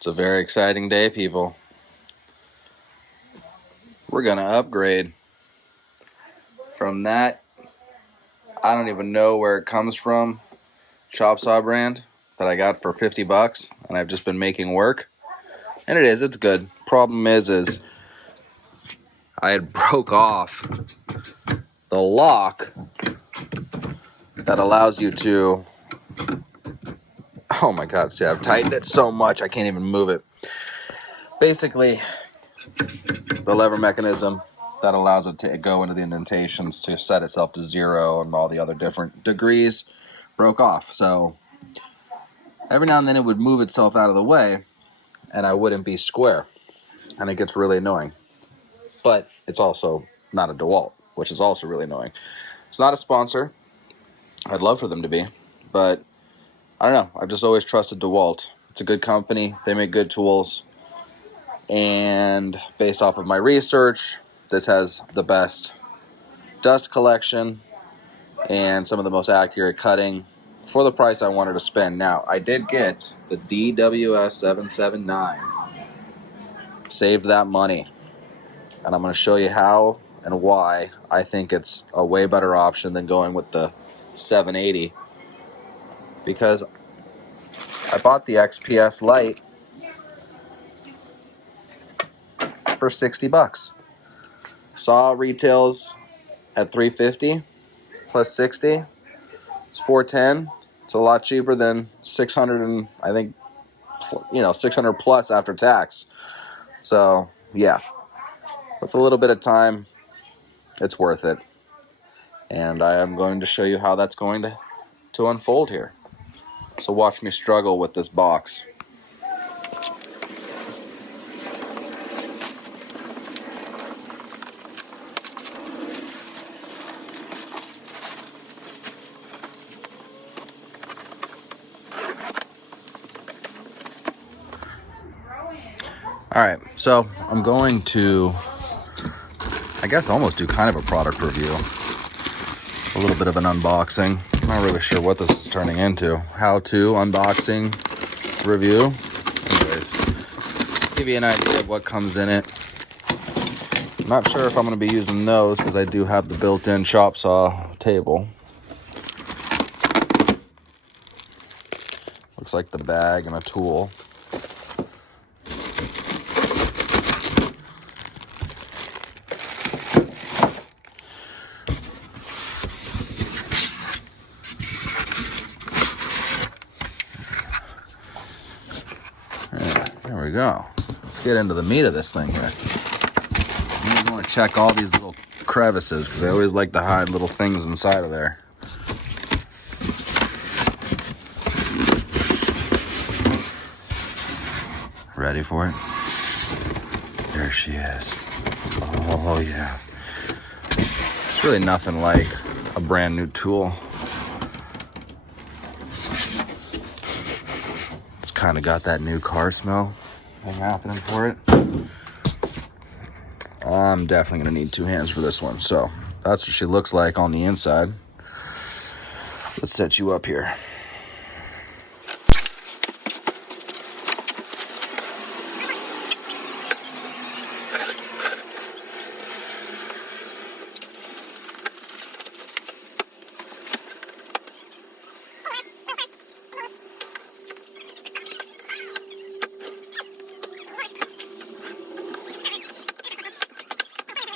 It's a very exciting day, people. We're gonna upgrade from that, I don't even know where it comes from, chop saw brand that I got for 50 bucks, and I've just been making work. And it's good. Problem is I had broke off the lock that allows you to, oh my god, see, I've tightened it so much I can't even move it. Basically, the lever mechanism that allows it to go into the indentations to set itself to 0 and all the other different degrees broke off. So every now and then it would move itself out of the way and I wouldn't be square, and it gets really annoying. But it's also not a Dewalt, which is also really annoying. It's not a sponsor. I'd love for them to be, but I don't know. I've just always trusted Dewalt. It's a good company. They make good tools. And based off of my research, this has the best dust collection and some of the most accurate cutting for the price I wanted to spend. Now, I did get the DWS779. Saved that money. And I'm going to show you how and why I think it's a way better option than going with the 780. Because I bought the XPS Lite for 60 bucks. Saw retails at $350 plus 60. It's $410. It's a lot cheaper than 600, and I think 600 plus after tax. So yeah, with a little bit of time, it's worth it. And I am going to show you how that's going to unfold here. So watch me struggle with this box. Alright, so I'm going to, I guess, almost do kind of a product review. A little bit of an unboxing. I'm not really sure what this is turning into. How-to unboxing review. Anyways, give you an idea of what comes in it. I'm not sure if I'm going to be using those because I do have the built-in chop saw table. Looks like the bag and a tool. There we go. Let's get into the meat of this thing here. I'm going to check all these little crevices because I always like to hide little things inside of there. Ready for it? There she is. Oh yeah. It's really nothing like a brand new tool. It's kind of got that new car smell happening for it. I'm definitely gonna need 2 hands for this one. So that's what she looks like on the inside. Let's set you up here.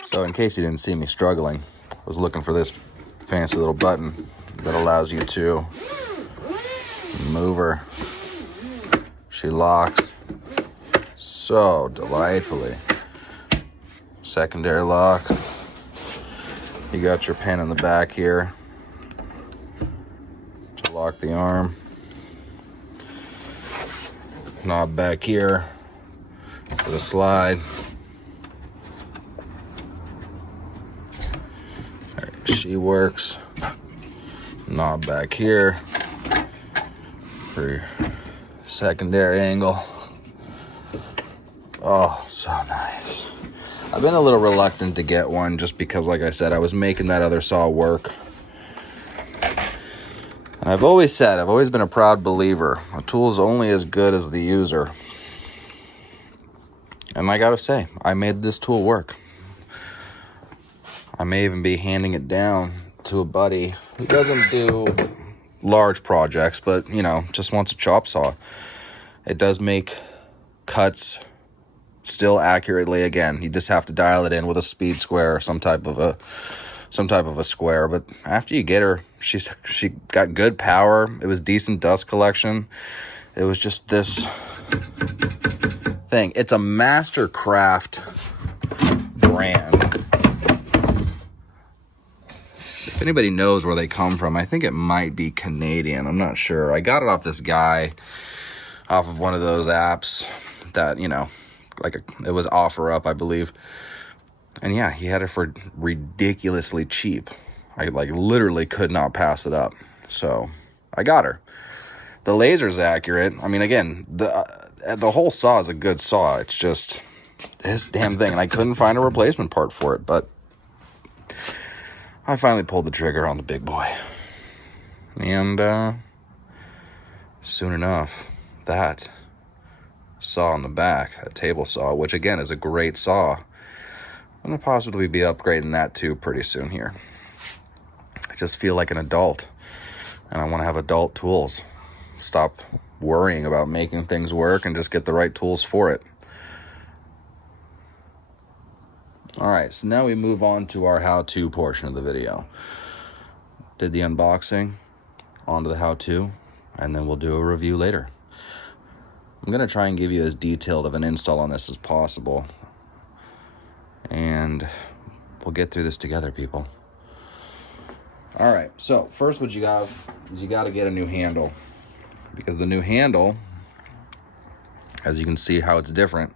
So in case you didn't see me struggling, I was looking for this fancy little button that allows you to move her. She locks so delightfully. Secondary lock. You got your pin in the back here to lock the arm. Knob back here for the slide. She works. Knob back here for your secondary angle. Oh, so nice. I've been a little reluctant to get one just because, like I said, I was making that other saw work. And I've always been a proud believer. A tool is only as good as the user. And I gotta say, I made this tool work. I may even be handing it down to a buddy who doesn't do large projects, but, you know, just wants a chop saw. It does make cuts still accurately. Again, you just have to dial it in with a speed square or some type of a square. But after you get her, she got good power. It was decent dust collection. It was just this thing. It's a Mastercraft brand. If anybody knows where they come from, I think it might be Canadian. I'm not sure. I got it off this guy, off of one of those apps that, you know, it was OfferUp, I believe. And yeah, he had it for ridiculously cheap. I literally could not pass it up. So I got her. The laser's accurate. I mean, again, the whole saw is a good saw. It's just this damn thing. And I couldn't find a replacement part for it, but I finally pulled the trigger on the big boy. And soon enough, that saw on the back, a table saw, which again is a great saw, I'm going to possibly be upgrading that too pretty soon here. I just feel like an adult, and I want to have adult tools. Stop worrying about making things work and just get the right tools for it. Alright, so now we move on to our how-to portion of the video. Did the unboxing, onto the how-to, and then we'll do a review later. I'm going to try and give you as detailed of an install on this as possible. And we'll get through this together, people. Alright, so first what you got is you got to get a new handle. Because the new handle, as you can see how it's different,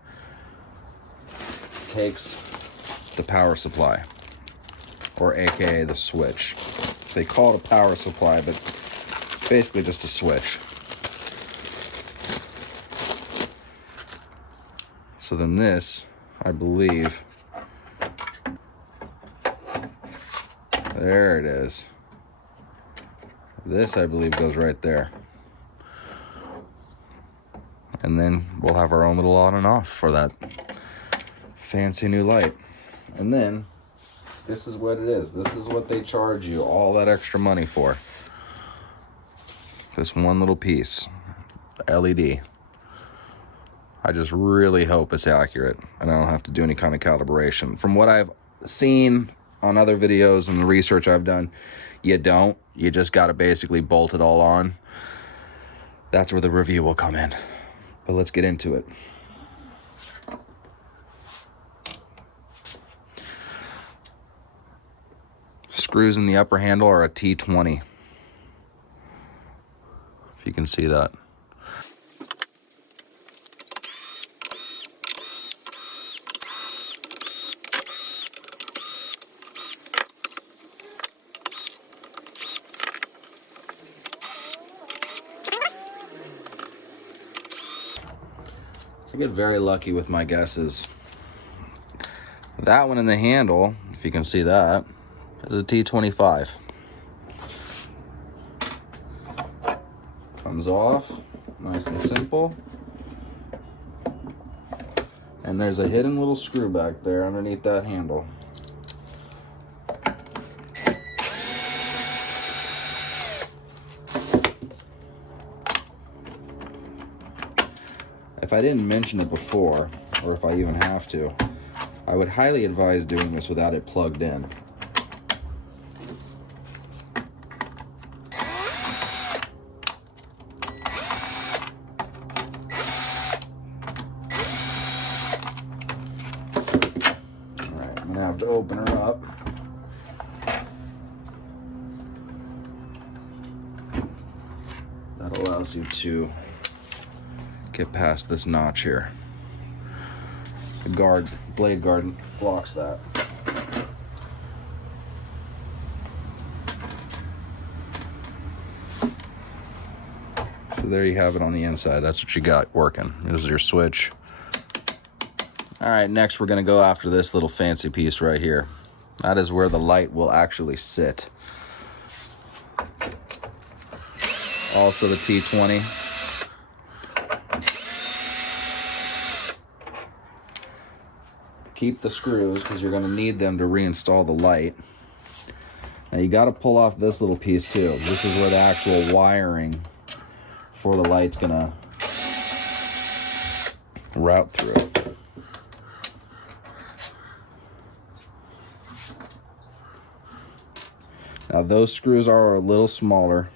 takes the power supply, or aka the switch. They call it a power supply, but it's basically just a switch. So then this, I believe, there it is. This, I believe, goes right there. And then we'll have our own little on and off for that fancy new light. And then this is what it is. This is what they charge you all that extra money for. This one little piece, LED. I just really hope it's accurate and I don't have to do any kind of calibration. From what I've seen on other videos and the research I've done, you don't. You just got to basically bolt it all on. That's where the review will come in. But let's get into it. Screws in the upper handle are a T20. If you can see that. I get very lucky with my guesses. That one in the handle, if you can see that, is a T25. Comes off, nice and simple. And there's a hidden little screw back there underneath that handle. If I didn't mention it before, or if I even have to, I would highly advise doing this without it plugged in. Alright, I'm gonna have to open her up. That allows you to get past this notch here. The blade guard blocks that. So there you have it on the inside. That's what you got working. This is your switch. All right, next we're gonna go after this little fancy piece right here. That is where the light will actually sit. Also the T20. keep the screws because you're going to need them to reinstall the light. Now you got to pull off this little piece too. This is where the actual wiring for the light's going to route through. Now those screws are a little smaller,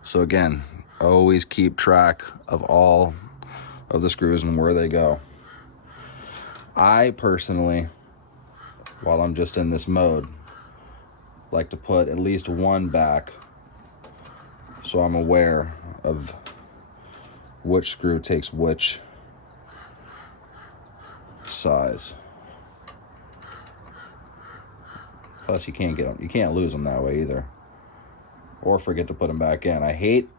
so again, always keep track of all of the screws and where they go. I personally, while I'm just in this mode, like to put at least one back so I'm aware of which screw takes which size. Plus you can't get them, you can't lose them that way either, or forget to put them back in. I hate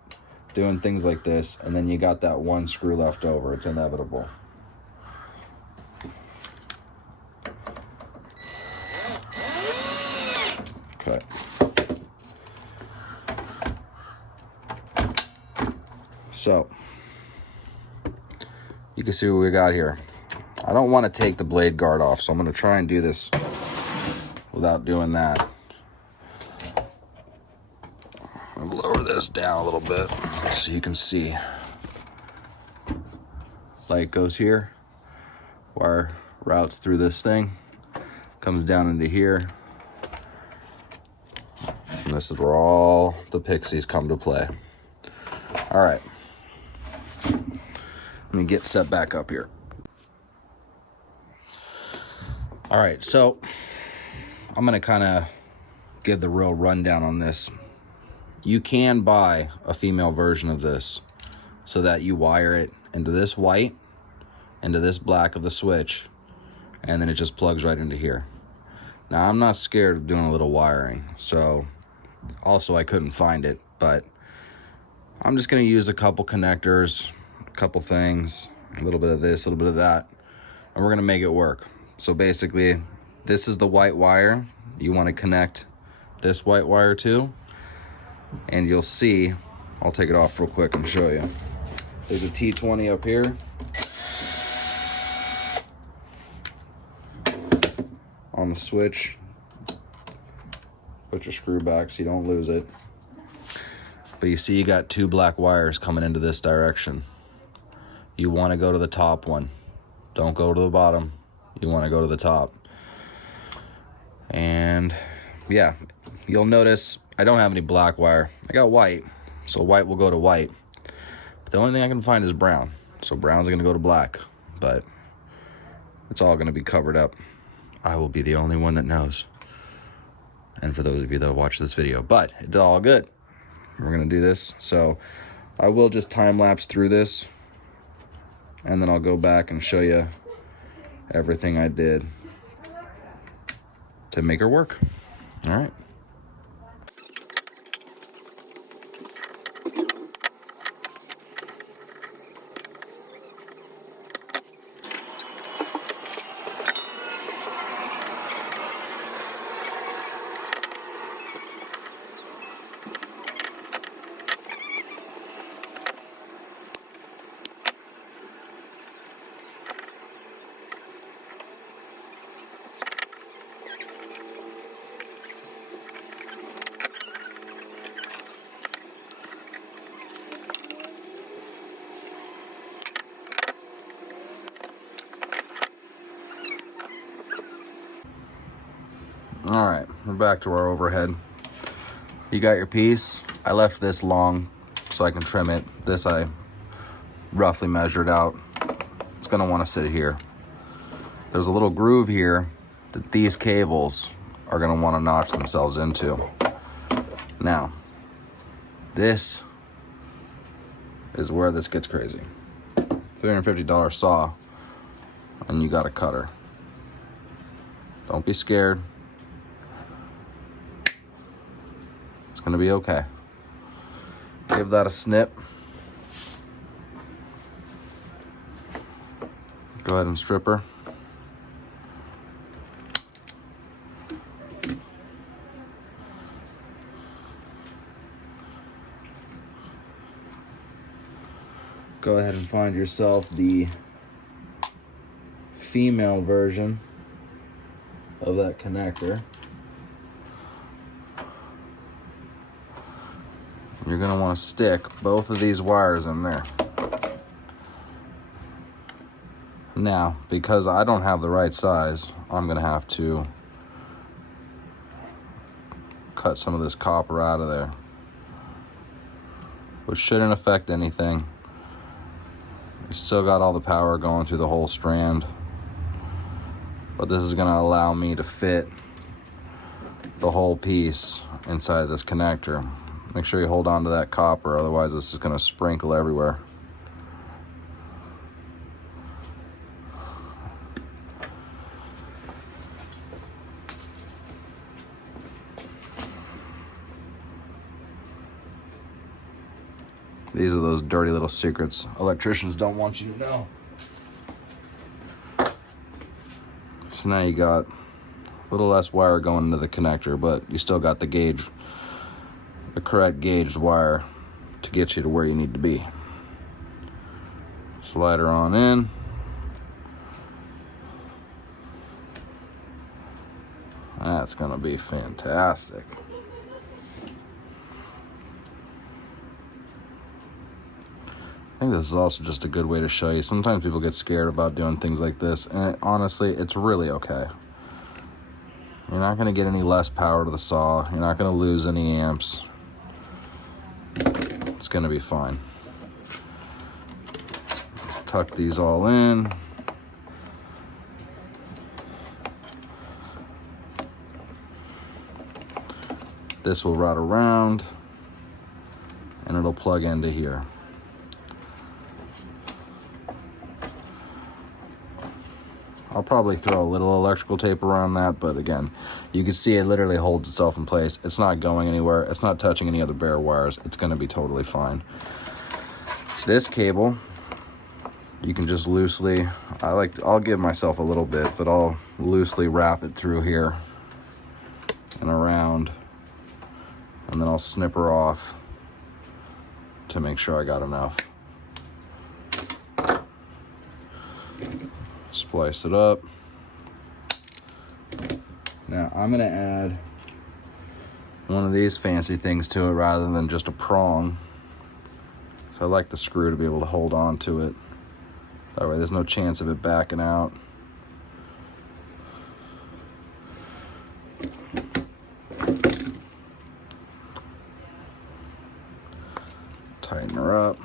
doing things like this and then you got that one screw left over. It's inevitable. Okay. So you can see what we got here. I don't want to take the blade guard off, so I'm going to try and do this without doing that. I'll lower this down a little bit so you can see. Light goes here, wire routes through this thing, comes down into here, and this is where all the pixies come to play. All right, let me get set back up here. All right, so I'm gonna kind of give the real rundown on this. You can buy a female version of this so that you wire it into this white, into this black of the switch, and then it just plugs right into here. Now I'm not scared of doing a little wiring, so also I couldn't find it, but I'm just gonna use a couple connectors, a couple things, a little bit of this, a little bit of that, and we're gonna make it work. So basically, this is the white wire you want to connect this white wire to, and you'll see, I'll take it off real quick and show you. There's a T20 up here. On the switch, put your screw back so you don't lose it. But you see you got two black wires coming into this direction. You want to go to the top one. Don't go to the bottom. You want to go to the top. And yeah, you'll notice I don't have any black wire. I got white, so white will go to white. But the only thing I can find is brown. So brown's gonna go to black, but it's all gonna be covered up. I will be the only one that knows. And for those of you that watch this video, but it's all good. We're gonna do this. So I will just time lapse through this, and then I'll go back and show you everything I did to make her work. All right. All right, we're back to our overhead. You got your piece. I left this long so I can trim it. This I roughly measured out. It's gonna wanna sit here. There's a little groove here that these cables are gonna wanna notch themselves into. Now, this is where this gets crazy. $350 saw, and you got a cutter. Don't be scared. It's gonna be okay. Give that a snip. Go ahead and strip her. Go ahead and find yourself the female version of that connector. You're going to want to stick both of these wires in there. Now, because I don't have the right size, I'm going to have to cut some of this copper out of there, which shouldn't affect anything. You still got all the power going through the whole strand, but this is going to allow me to fit the whole piece inside of this connector. Make sure you hold on to that copper, otherwise this is going to sprinkle everywhere. These are those dirty little secrets electricians don't want you to know. So now you got a little less wire going into the connector, but you still got the gauge, the correct gauged wire to get you to where you need to be. Slide her on in. That's gonna be fantastic. I think this is also just a good way to show you. Sometimes people get scared about doing things like this, and honestly, it's really okay. You're not going to get any less power to the saw. You're not going to lose any amps. It's going to be fine. Let's tuck these all in. This will route around, and it'll plug into here. I'll probably throw a little electrical tape around that, but again, you can see it literally holds itself in place. It's not going anywhere. It's not touching any other bare wires. It's going to be totally fine. This cable, you can just loosely, I'll give myself a little bit, but I'll loosely wrap it through here and around, and then I'll snip her off to make sure I got enough. Splice it up. Now I'm gonna add one of these fancy things to it rather than just a prong. So I like the screw to be able to hold on to it. That way there's no chance of it backing out. Tighten her up.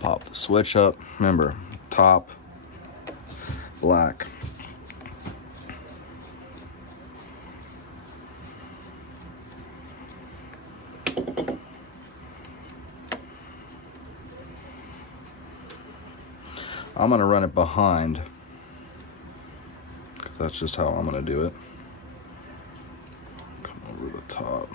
Pop the switch up. Remember, top black. I'm going to run it behind because that's just how I'm going to do it. Come over the top.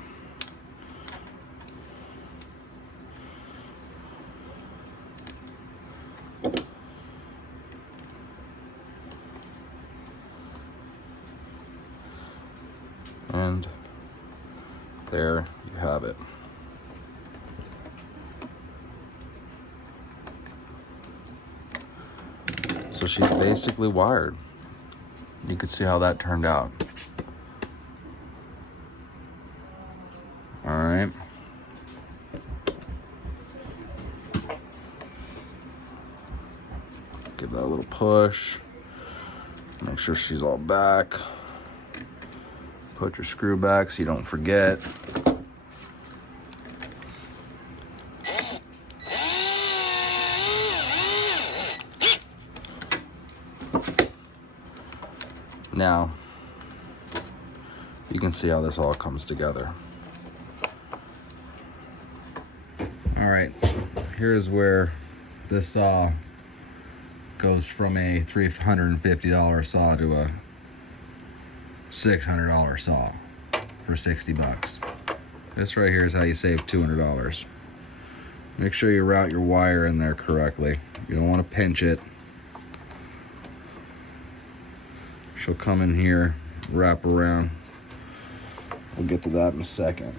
And there you have it. So she's basically wired. You can see how that turned out. All right. Give that a little push. Make sure she's all back. Put your screw back so you don't forget. Now, you can see how this all comes together. All right, here's where this saw goes from a $350 saw to a $600 saw for 60 bucks. This right here is how you save $200. Make sure you route your wire in there correctly. You don't want to pinch it. She'll come in here, wrap around. We'll get to that in a second.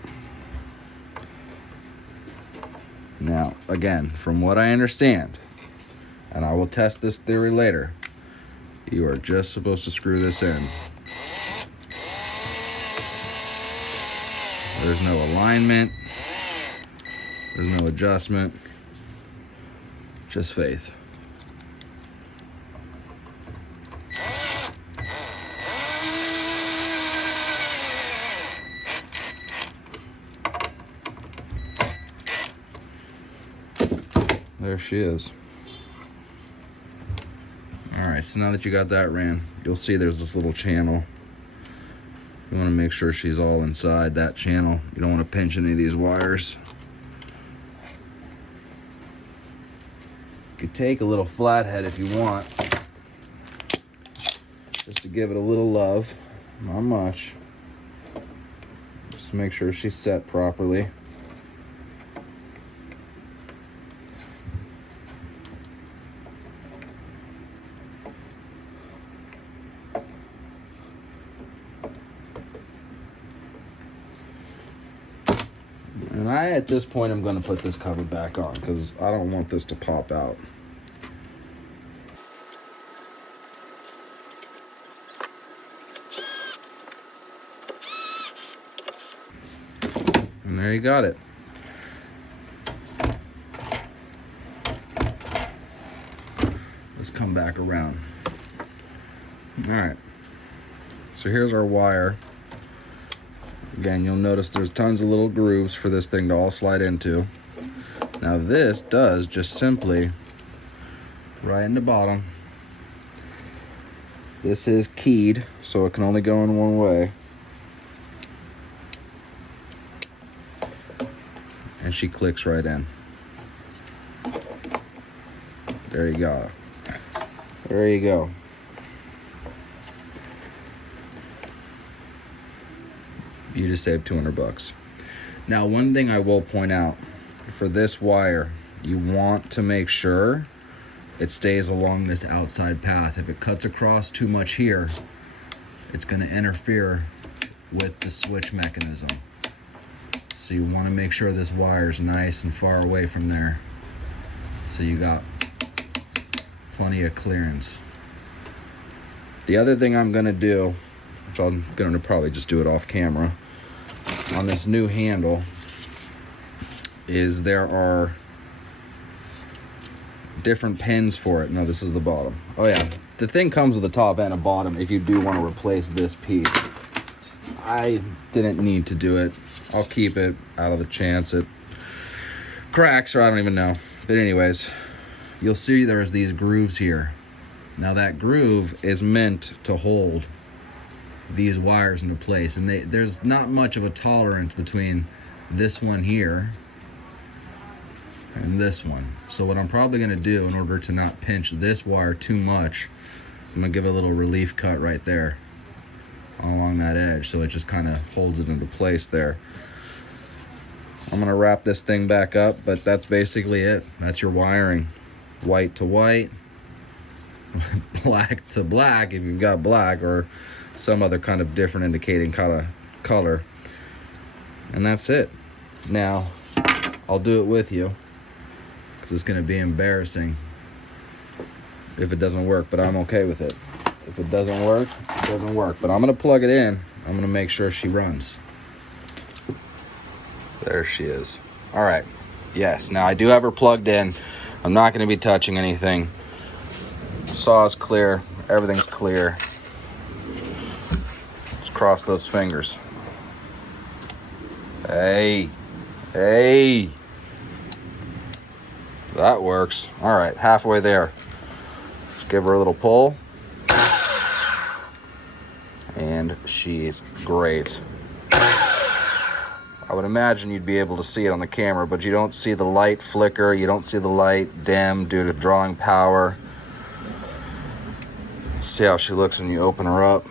Now, again, from what I understand, and I will test this theory later, you are just supposed to screw this in. There's no alignment. There's no adjustment. Just faith. There she is. Alright, so now that you got that ran, you'll see there's this little channel. You want to make sure she's all inside that channel. You don't want to pinch any of these wires. You could take a little flathead if you want, just to give it a little love. Not much. Just to make sure she's set properly. And at this point, I'm going to put this cover back on because I don't want this to pop out. And there you got it. Let's come back around. All right. So here's our wire. Again, you'll notice there's tons of little grooves for this thing to all slide into. Now this does just simply, right in the bottom, this is keyed, so it can only go in one way. And she clicks right in. There you go. There you go. You just saved $200. Now, one thing I will point out, for this wire, you want to make sure it stays along this outside path. If it cuts across too much here, it's going to interfere with the switch mechanism. So you want to make sure this wire is nice and far away from there, so you got plenty of clearance. The other thing I'm going to do, which I'm going to probably just do it off camera, on this new handle, is there are different pins for it. No, this is the bottom. Oh yeah, the thing comes with a top and a bottom if you do want to replace this piece. I didn't need to do it. I'll keep it out of the chance it cracks, or I don't even know. But anyways, you'll see there's these grooves here. Now that groove is meant to hold these wires into place, and there's not much of a tolerance between this one here and this one. So what I'm probably going to do, in order to not pinch this wire too much, I'm going to give it a little relief cut right there along that edge, so it just kind of holds it into place there. I'm going to wrap this thing back up, but that's basically it. That's your wiring. White to white, black to black if you've got black, or some other kind of different indicating kind of color. And that's it. Now, I'll do it with you, because it's going to be embarrassing if it doesn't work, but I'm okay with it. If it doesn't work, it doesn't work. But I'm going to plug it in. I'm going to make sure she runs. There she is. All right. Yes, now I do have her plugged in. I'm not going to be touching anything. Saw is clear. Everything's clear. Let's cross those fingers. Hey. Hey. That works. All right, halfway there. Let's give her a little pull. And she's great. I would imagine you'd be able to see it on the camera, but you don't see the light flicker. You don't see the light dim due to drawing power. See how she looks when you open her up.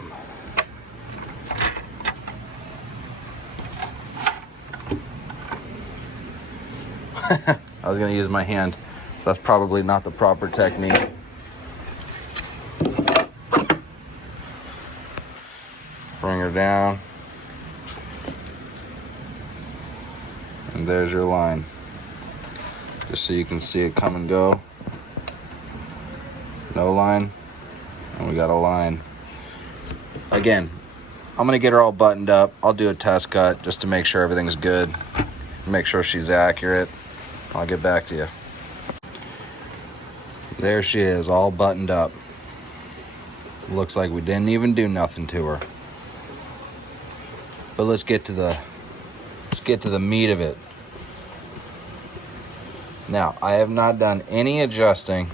I was going to use my hand. That's probably not the proper technique. Bring her down. And there's your line. just so you can see it come and go. No line, and we got a line. Again, I'm gonna get her all buttoned up. I'll do a test cut just to make sure everything's good, make sure she's accurate. I'll get back to you. There she is, all buttoned up. Looks like we didn't even do nothing to her. But let's get to the meat of it. Now, I have not done any adjusting.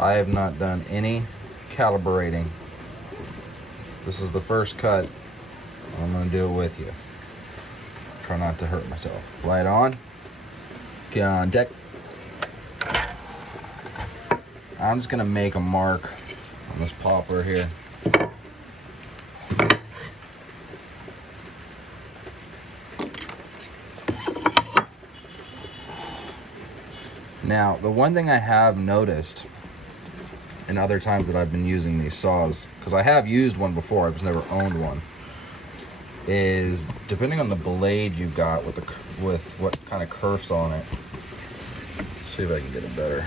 I have not done any calibrating. This is the first cut. I'm gonna do it with you. Try not to hurt myself. Light on. Get on deck. I'm just gonna make a mark on this popper here. Now, the one thing I have noticed in other times that I've been using these saws, because I have used one before, I've just never owned one, is depending on the blade you've got with what kind of kerf's on it. Let's see if I can get a better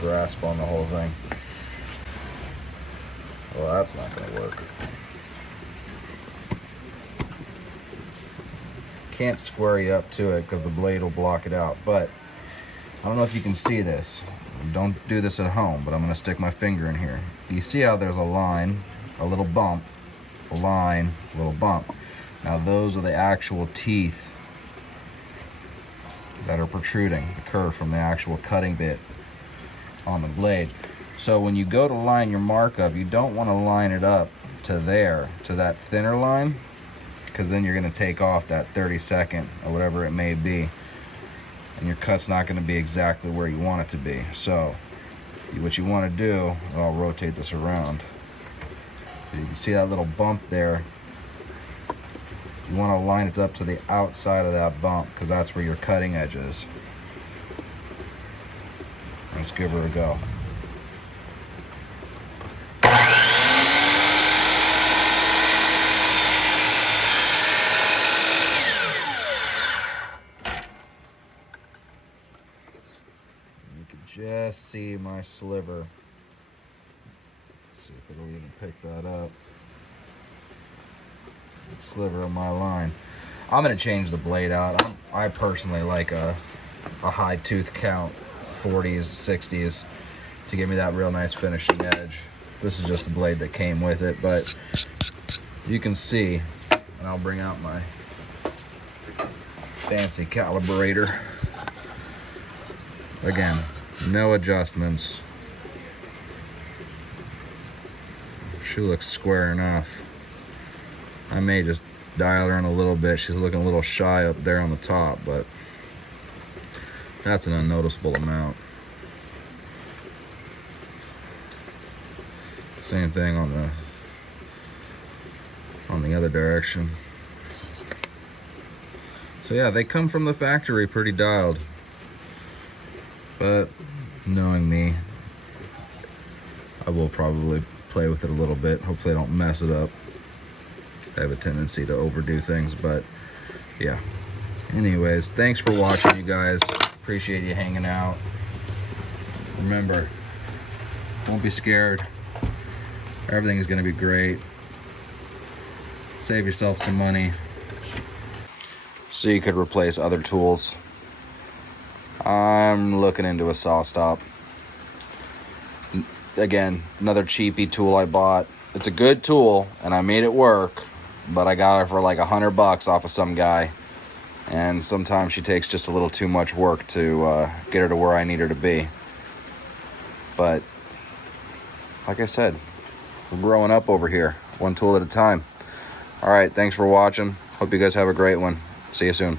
grasp on the whole thing. Well, that's not going to work. Can't square you up to it because the blade will block it out, but I don't know if you can see this. Don't do this at home, but I'm going to stick my finger in here. You see how there's a line, a little bump, a line, a little bump. Now those are the actual teeth that are protruding, the kerf from the actual cutting bit on the blade. So when you go to line your mark up, you don't want to line it up to there, to that thinner line, because then you're going to take off that 32nd or whatever it may be, and your cut's not going to be exactly where you want it to be. So what you want to do, I'll rotate this around. You can see that little bump there. You want to line it up to the outside of that bump because that's where your cutting edge is. Let's give her a go. You can just see my sliver. Let's see if it'll even pick that up. Sliver of my line. I'm going to change the blade out. I personally like a high tooth count, 40s, 60s, to give me that real nice finishing edge. This is just the blade that came with it, but you can see, and I'll bring out my fancy calibrator. Again, no adjustments. She looks square enough. I may just dial her in a little bit. She's looking a little shy up there on the top, but that's an unnoticeable amount. Same thing on the other direction. So yeah, they come from the factory pretty dialed. But knowing me, I will probably play with it a little bit. Hopefully I don't mess it up. I have a tendency to overdo things, but yeah. Anyways, thanks for watching, you guys. Appreciate you hanging out. Remember, don't be scared. Everything is going to be great. Save yourself some money so you could replace other tools. I'm looking into a saw stop. Again, another cheapy tool I bought. It's a good tool and I made it work, but I got her for like $100 off of some guy, and sometimes she takes just a little too much work to get her to where I need her to be. But like I said, we're growing up over here, one tool at a time. All right, thanks for watching. Hope you guys have a great one. See you soon.